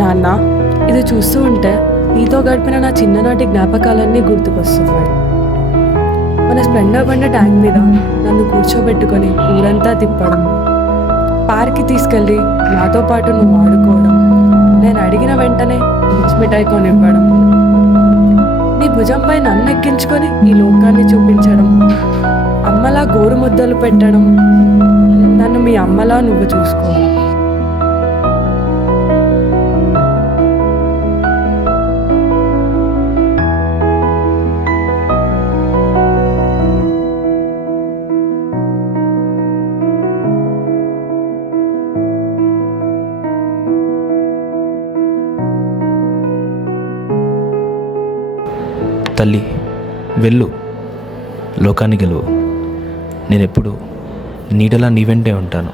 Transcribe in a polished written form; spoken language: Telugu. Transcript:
నాన్న, ఇది చూస్తూ ఉంటే నీతో గడిపిన నా చిన్ననాటి జ్ఞాపకాలన్నీ గుర్తుకొస్తున్నాయి. మన స్ప్లెండర్ బండి ట్యాంక్ మీద నన్ను కూర్చోబెట్టుకొని ఊరంతా తిప్పడం, పార్క్కి తీసుకెళ్ళి నాతో పాటు నువ్వు ఆడుకోవడం, నేను అడిగిన వెంటనే పిచ్చి మిఠాయి కొనివ్వడం, నీ భుజంపై నన్ను ఎక్కించుకొని ఈ లోకాన్ని చూపించడం, అమ్మలా గోరు ముద్దలు పెట్టడం, నన్ను మీ అమ్మలా నువ్వు చూసుకోవడం. తల్లి, వెళ్ళు, లోకాన్ని గెలువు. నేనెప్పుడు నీడలా నీ వెంటే ఉంటాను.